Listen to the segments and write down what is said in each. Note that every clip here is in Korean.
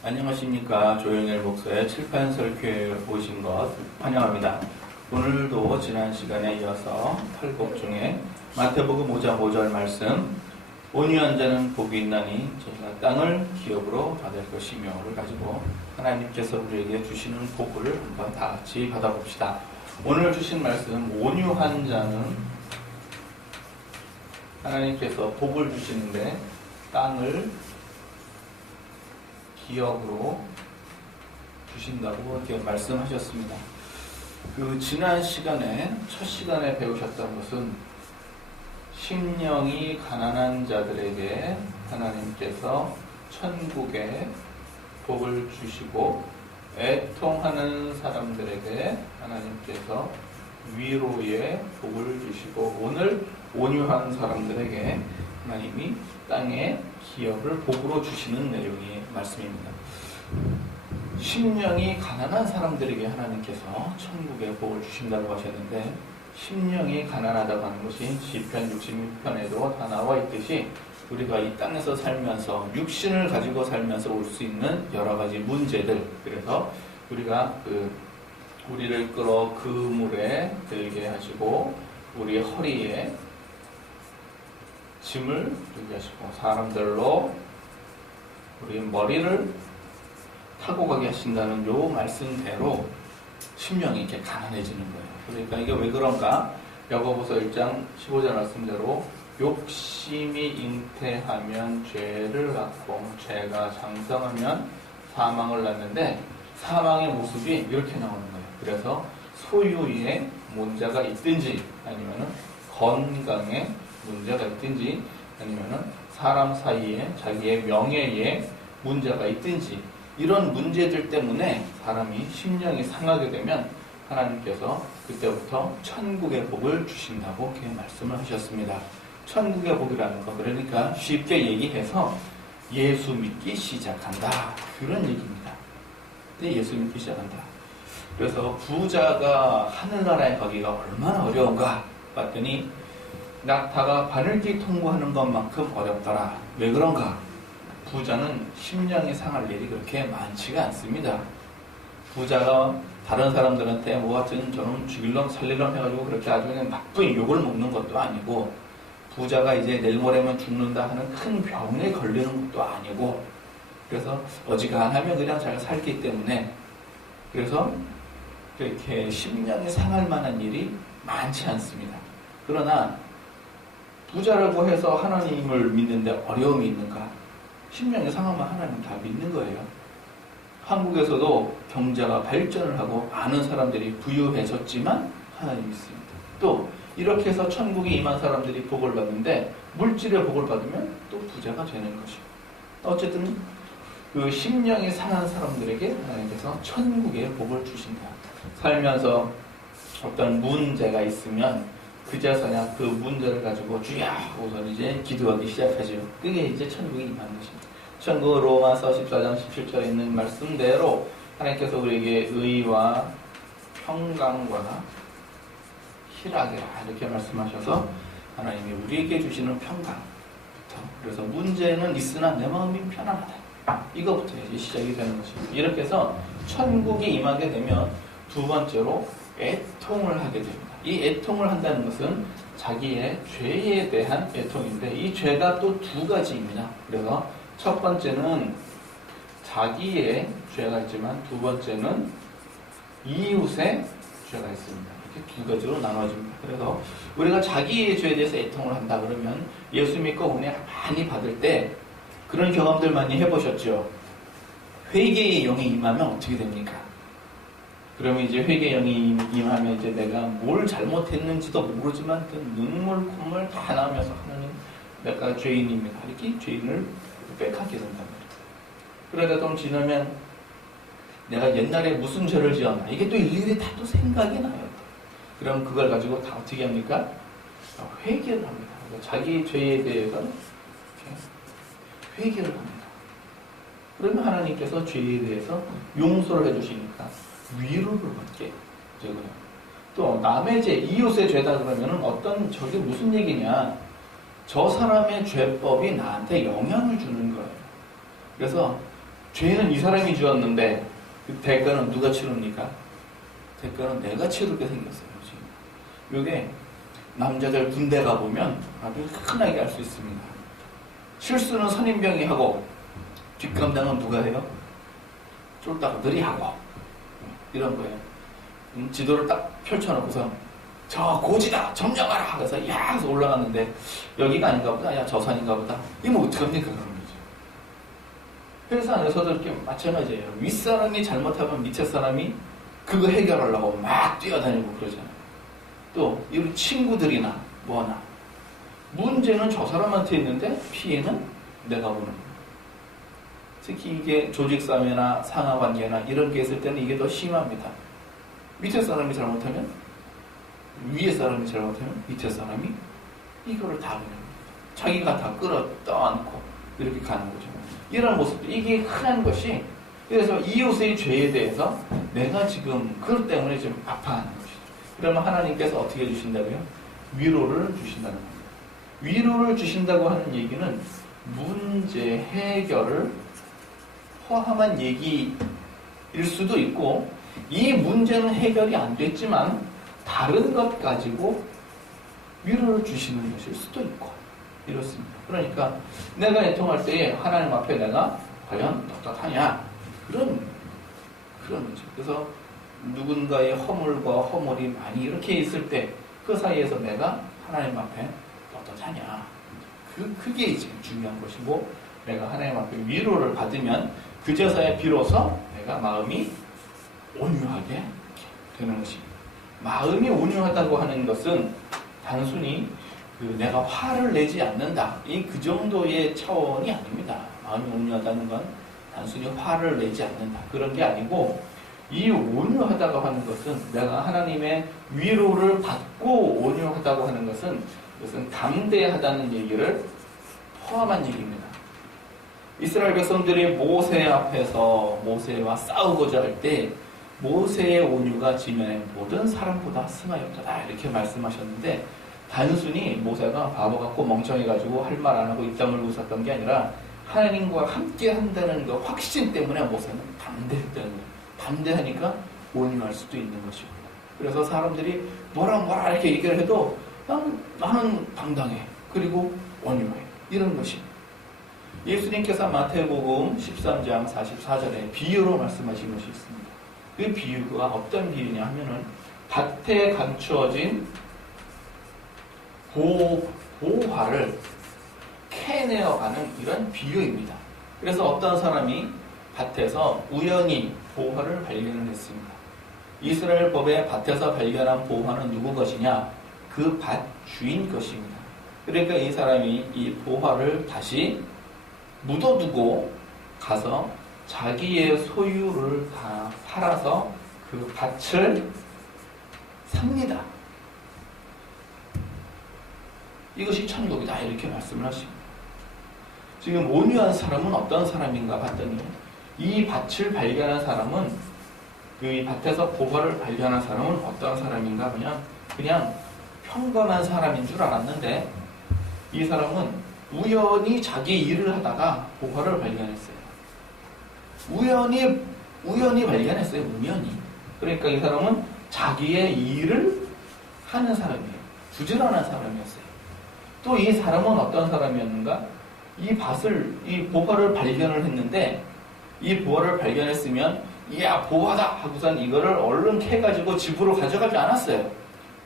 안녕하십니까. 조영일 목사의 칠판설교회에 오신 것 환영합니다. 오늘도 지난 시간에 이어서 8곡 중에 마태복음 5장 5절 말씀 온유한 자는 복이 있나니 저희가 땅을 기업으로 받을 것이며를 가지고 하나님께서 우리에게 주시는 복을 한번 다 같이 받아봅시다. 오늘 주신 말씀 온유한 자는 하나님께서 복을 주시는데 땅을 기업으로 주신다고 이렇게 말씀하셨습니다. 지난 시간에, 첫 시간에 배우셨던 것은 심령이 가난한 자들에게 하나님께서 천국의 복을 주시고 애통하는 사람들에게 하나님께서 위로의 복을 주시고 오늘 온유한 사람들에게 하나님이 땅의 기업을 복으로 주시는 내용의 말씀입니다. 심령이 가난한 사람들에게 하나님께서 천국의 복을 주신다고 하셨는데 심령이 가난하다고 하는 것이 시편 66편에도 다 나와 있듯이 우리가 이 땅에서 살면서 육신을 가지고 살면서 올 수 있는 여러 가지 문제들, 그래서 우리가 우리를 끌어 그물에 들게 하시고 우리 허리에 짐을 들게 하시고 사람들로 우리 머리를 타고 가게 하신다는 요 말씀대로 심령이 이렇게 가난해지는 거예요. 그러니까 이게 왜 그런가? 야고보서 1장 15절 말씀대로 욕심이 잉태하면 죄를 낳고 죄가 장성하면 사망을 낳는데 사망의 모습이 이렇게 나오는 거예요. 그래서 소유에 문제가 있든지 아니면은 건강에 문제가 있든지 아니면은 사람 사이에 자기의 명예에 문제가 있든지 이런 문제들 때문에 사람이 심령이 상하게 되면 하나님께서 그때부터 천국의 복을 주신다고 이렇게 말씀을 하셨습니다. 천국의 복이라는 거, 그러니까 쉽게 얘기해서 예수 믿기 시작한다, 그런 얘기입니다. 근데 예수 믿기 시작한다. 그래서 부자가 하늘나라에 가기가 얼마나 어려운가 봤더니 낙타가 바늘길 통과하는 것만큼 어렵더라. 왜 그런가? 부자는 심령이 상할 일이 그렇게 많지가 않습니다. 부자가 다른 사람들한테 뭐 같은 저는 죽일놈 살릴놈 해가지고 그렇게 아주 그냥 나쁜 욕을 먹는 것도 아니고, 부자가 이제 내일 모레면 죽는다 하는 큰 병에 걸리는 것도 아니고, 그래서 어지간하면 그냥 잘 살기 때문에 그래서 그렇게 심령이 상할 만한 일이 많지 않습니다. 그러나 부자라고 해서 하나님을 믿는데 어려움이 있는가? 심령이 상하면 하나님 다 믿는 거예요. 한국에서도 경제가 발전을 하고 많은 사람들이 부유해졌지만 하나님 믿습니다. 또 이렇게 해서 천국에 임한 사람들이 복을 받는데 물질의 복을 받으면 또 부자가 되는 것이고, 어쨌든 그 심령이 상한 사람들에게 하나님께서 천국의 복을 주신다. 살면서 어떤 문제가 있으면 그제서야 그 문제를 가지고 주야 하고서 이제 기도하기 시작하죠. 그게 이제 천국에 임하는 것입니다. 천국 로마서 14장 17절에 있는 말씀대로 하나님께서 우리에게 의와 평강과 희락이라 이렇게 말씀하셔서 하나님이 우리에게 주시는 평강, 그래서 문제는 있으나 내 마음이 편안하다, 이거부터 이제 시작이 되는 것입니다. 이렇게 해서 천국에 임하게 되면 두 번째로 애통을 하게 됩니다. 이 애통을 한다는 것은 자기의 죄에 대한 애통인데 이 죄가 또 두 가지입니다. 그래서 첫 번째는 자기의 죄가 있지만 두 번째는 이웃의 죄가 있습니다. 이렇게 두 가지로 나눠집니다. 그래서 우리가 자기의 죄에 대해서 애통을 한다 그러면 예수 믿고 은혜 많이 받을 때 그런 경험들 많이 해보셨죠? 회개의 영이 임하면 어떻게 됩니까? 그러면 이제 회개 영이 임하면 이제 내가 뭘 잘못했는지도 모르지만 그 눈물, 콧물 다 나오면서 하나님, 내가 죄인입니다. 이렇게 죄인을 빽하게 된단 말이에요. 그러다 좀 지나면 내가 옛날에 무슨 죄를 지었나, 이게 또 일일이 다 또 생각이 나요. 그럼 그걸 가지고 다 어떻게 합니까? 회개를 합니다. 자기 죄에 대해서 회개를 합니다. 그러면 하나님께서 죄에 대해서 용서를 해주시니까 위로를 받게 되고요. 또 남의 죄, 이웃의 죄다 그러면은 어떤 저게 무슨 얘기냐? 저 사람의 죄법이 나한테 영향을 주는 거예요. 그래서 죄는 이 사람이 지었는데 그 대가는 누가 치릅니까? 대가는 내가 치르게 생겼어요. 지금. 이게 남자들 군대 가보면 아주 흔하게 알 수 있습니다. 실수는 선임병이 하고 뒷감당은 누가 해요? 쫄딱들이 하고 이런 거예요. 지도를 딱 펼쳐놓고서 저 고지다 점령하라 그래서 야 해서 올라갔는데 여기가 아닌가 보다, 야 저 산인가 보다. 이거 어떡합니까? 그런 거죠. 회사 안에서도 이렇게 마찬가지예요. 윗사람이 잘못하면 밑에 사람이 그거 해결하려고 막 뛰어다니고 그러잖아요. 또 이 친구들이나 뭐나 문제는 저 사람한테 있는데 피해는 내가 보는 거예요. 특히 이게 조직사회나 상하관계나 이런 게 있을 때는 이게 더 심합니다. 밑에 사람이 잘못하면 위에 사람이 잘못하면 밑에 사람이 이거를 다 그냥 자기가 다 끌어 떠안고 이렇게 가는 거죠. 이런 모습도 이게 흔한 것이, 그래서 이웃의 죄에 대해서 내가 지금 그것 때문에 좀 아파하는 것이죠. 그러면 하나님께서 어떻게 해주신다고요? 위로를 주신다는 겁니다. 위로를 주신다고 하는 얘기는 문제 해결을 포함한 얘기일 수도 있고, 이 문제는 해결이 안 됐지만 다른 것 가지고 위로를 주시는 것일 수도 있고 이렇습니다. 그러니까 내가 애통할 때에 하나님 앞에 내가 과연 떳떳하냐, 그런 거죠. 그래서 누군가의 허물과 허물이 많이 이렇게 있을 때 그 사이에서 내가 하나님 앞에 떳떳하냐, 그게 이제 중요한 것이고, 내가 하나님 앞에 위로를 받으면 그제서야 비로소 내가 마음이 온유하게 되는 것입니다. 마음이 온유하다고 하는 것은 단순히 내가 화를 내지 않는다, 그 정도의 차원이 아닙니다. 마음이 온유하다는 건 단순히 화를 내지 않는다, 그런 게 아니고, 이 온유하다고 하는 것은 내가 하나님의 위로를 받고 온유하다고 하는 것은 이것은 담대하다는 얘기를 포함한 얘기입니다. 이스라엘 백성들이 모세 앞에서 모세와 싸우고자 할 때 모세의 온유가 지면의 모든 사람보다 승하였다, 이렇게 말씀하셨는데, 단순히 모세가 바보 같고 멍청해가지고 할 말 안 하고 입 다물고 있었던 게 아니라 하나님과 함께 한다는 그 확신 때문에 모세는 담대했다는 거예요. 담대하니까 온유할 수도 있는 것이고, 그래서 사람들이 뭐라 이렇게 얘기를 해도 나는 당당해, 그리고 온유해, 이런 것입니다. 예수님께서 마태복음 13장 44절에 비유로 말씀하신 것이 있습니다. 그 비유가 어떤 비유냐 하면은 밭에 감추어진 보화를 캐내어가는 이런 비유입니다. 그래서 어떤 사람이 밭에서 우연히 보화를 발견을 했습니다. 이스라엘 법에 밭에서 발견한 보화는 누구 것이냐? 그 밭 주인 것입니다. 그러니까 이 사람이 이 보화를 다시 묻어두고 가서 자기의 소유를 다 팔아서 그 밭을 삽니다. 이것이 천국이다, 이렇게 말씀을 하십니다. 지금 온유한 사람은 어떤 사람인가 봤더니, 이 밭을 발견한 사람은, 그 밭에서 보화를 발견한 사람은 어떤 사람인가 보면 그냥 평범한 사람인 줄 알았는데, 이 사람은 우연히 자기 일을 하다가 보화를 발견했어요. 우연히 발견했어요. 우연히. 그러니까 이 사람은 자기의 일을 하는 사람이에요. 부지런한 사람이었어요. 또 이 사람은 어떤 사람이었는가? 이 보화를 발견을 했는데, 이 보화를 발견했으면 이야 보화다 하고선 이거를 얼른 캐가지고 집으로 가져가지 않았어요.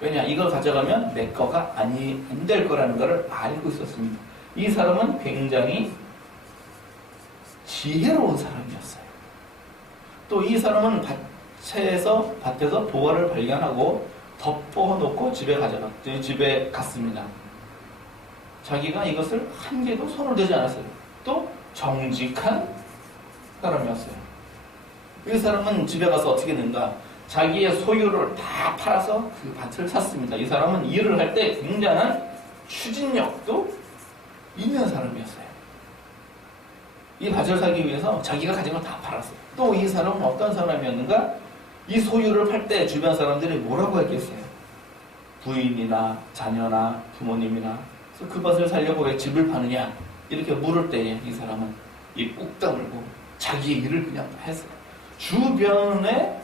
왜냐? 이걸 가져가면 내 거가 안 될 거라는 것을 알고 있었습니다. 이 사람은 굉장히 지혜로운 사람이었어요. 또 이 사람은 밭에서 보화를 발견하고 덮어놓고 집에 갔습니다. 자기가 이것을 한 개도 손을 대지 않았어요. 또 정직한 사람이었어요. 이 사람은 집에 가서 어떻게 했는가? 자기의 소유를 다 팔아서 그 밭을 샀습니다. 이 사람은 일을 할 때 굉장한 추진력도 있는 사람이었어요. 이 밭을 사기 위해서 자기가 가진 걸 다 팔았어요. 또 이 사람은 어떤 사람이었는가? 이 소유를 팔 때 주변 사람들이 뭐라고 했겠어요? 부인이나 자녀나 부모님이나, 그래서 그 밭을 살려고 왜 집을 파느냐? 이렇게 물을 때에 이 사람은 입 꾹 다물고 자기 일을 그냥 해서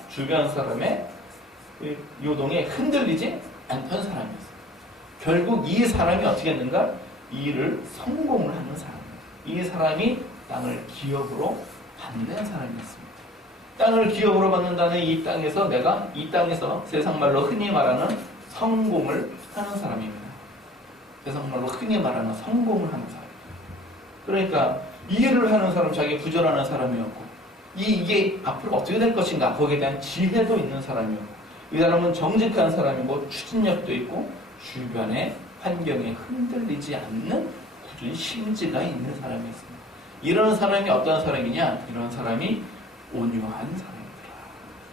주변 사람의 요동에 흔들리지 않던 사람이었어요. 결국 이 사람이 어떻게 했는가? 이 일을 성공을 하는 사람이에요. 이 사람이 땅을 기업으로 받는 사람이었습니다. 땅을 기업으로 받는다는 이 땅에서 내가 이 땅에서 세상말로 흔히 말하는 성공을 하는 사람입니다. 세상말로 흔히 말하는 성공을 하는 사람. 그러니까 이 일을 하는 사람, 자기 부전하는 사람이었고 이게 앞으로 어떻게 될 것인가 거기에 대한 지혜도 있는 사람이었고 이 사람은 정직한 사람이고 추진력도 있고 주변의 환경에 흔들리지 않는 굳은 심지가 있는 사람이었습니다. 이런 사람이 어떤 사람이냐? 이런 사람이 온유한 사람이더라.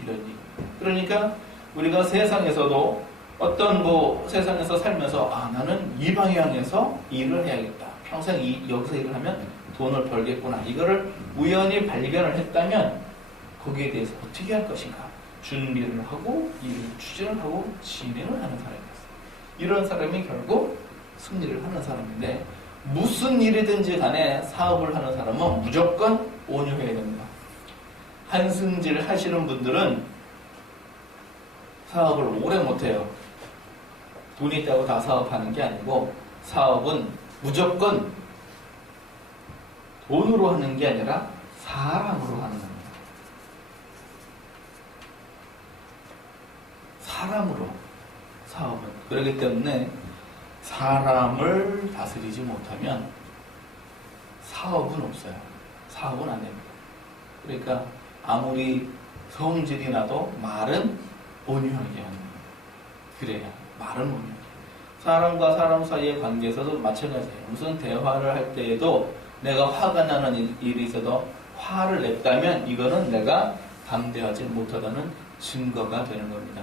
이런 얘기입니다. 그러니까 우리가 세상에서도 어떤 세상에서 살면서 나는 이 방향에서 일을 해야겠다. 평생 여기서 일을 하면 돈을 벌겠구나. 이거를 우연히 발견을 했다면 거기에 대해서 어떻게 할 것인가 준비를 하고 일을 추진을 하고 진행을 하는 사람이었어요. 이런 사람이 결국 승리를 하는 사람인데 무슨 일이든지 간에 사업을 하는 사람은 무조건 온유해야 됩니다. 한승질 하시는 분들은 사업을 오래 못해요. 돈이 있다고 다 사업하는 게 아니고 사업은 무조건 돈으로 하는 게 아니라 사람으로 하는 겁니다. 사람으로 사업은. 그렇기 때문에 사람을 다스리지 못하면 사업은 없어요. 사업은 안 됩니다. 그러니까 아무리 성질이 나도 말은 온유하게 하는 거예요. 그래야 말은 온유하게. 사람과 사람 사이의 관계에서도 마찬가지예요. 무슨 대화를 할 때에도 내가 화가 나는 일이 있어도 화를 냈다면 이거는 내가 담대하지 못하다는 증거가 되는 겁니다.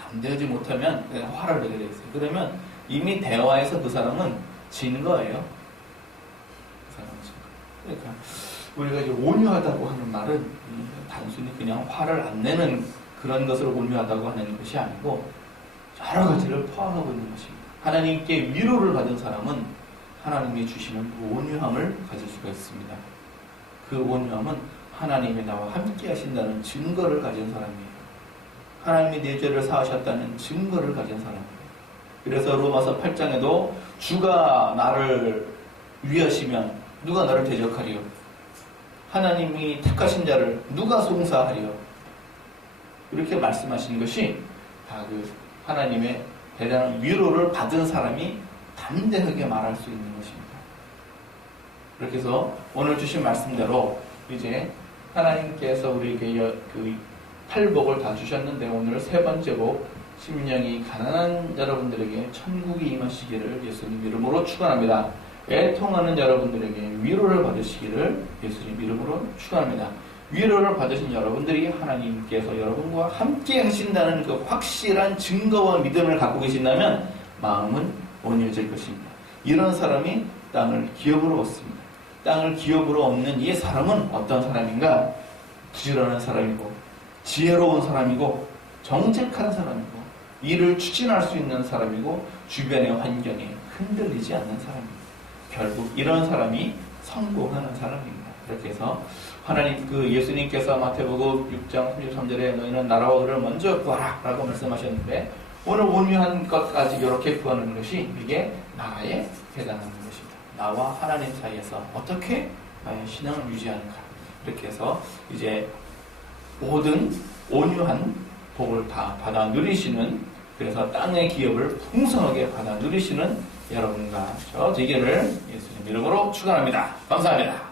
담대하지 못하면 내가 화를 내게 돼 있어요. 그러면 이미 대화에서 그 사람은 진 거예요. 그 사람은 진 거예요. 그러니까 우리가 이제 온유하다고 하는 말은 단순히 그냥 화를 안 내는 그런 것을 온유하다고 하는 것이 아니고 여러 가지를 포함하고 있는 것입니다. 하나님께 위로를 받은 사람은 하나님이 주시는 그 온유함을 가질 수가 있습니다. 그 온유함은 하나님이 나와 함께 하신다는 증거를 가진 사람이에요. 하나님이 내 죄를 사하셨다는 증거를 가진 사람이에요. 그래서 로마서 8장에도 주가 나를 위하시면 누가 나를 대적하리요? 하나님이 택하신 자를 누가 송사하리요? 이렇게 말씀하시는 것이 다 그 하나님의 대단한 위로를 받은 사람이 담대하게 말할 수 있는 것입니다. 그렇게 해서 오늘 주신 말씀대로 이제 하나님께서 우리에게 그 팔복을 다 주셨는데 오늘 세 번째 복 심령이 가난한 여러분들에게 천국이 임하시기를 예수님 이름으로 축원합니다. 애통하는 여러분들에게 위로를 받으시기를 예수님 이름으로 축원합니다. 위로를 받으신 여러분들이 하나님께서 여러분과 함께 하신다는 그 확실한 증거와 믿음을 갖고 계신다면 마음은 온유해질 것입니다. 이런 사람이 땅을 기업으로 얻습니다. 땅을 기업으로 얻는 이 사람은 어떤 사람인가? 부지런한 사람이고 지혜로운 사람이고 정직한 사람이고 일을 추진할 수 있는 사람이고 주변의 환경에 흔들리지 않는 사람입니다. 결국 이런 사람이 성공하는 사람입니다. 이렇게 해서 하나님 예수님께서 마태복음 6장 33절에 너희는 나라와 의를 먼저 구하라 라고 말씀하셨는데 오늘 온유한 것까지 이렇게 구하는 것이 이게 나라에 해당하는 것입니다. 나와 하나님 사이에서 어떻게 나의 신앙을 유지하는가 이렇게 해서 이제 모든 온유한 복을 다 받아 누리시는 그래서 땅의 기업을 풍성하게 받아 누리시는 여러분과 저 되기를 예수님 이름으로 축원합니다. 감사합니다.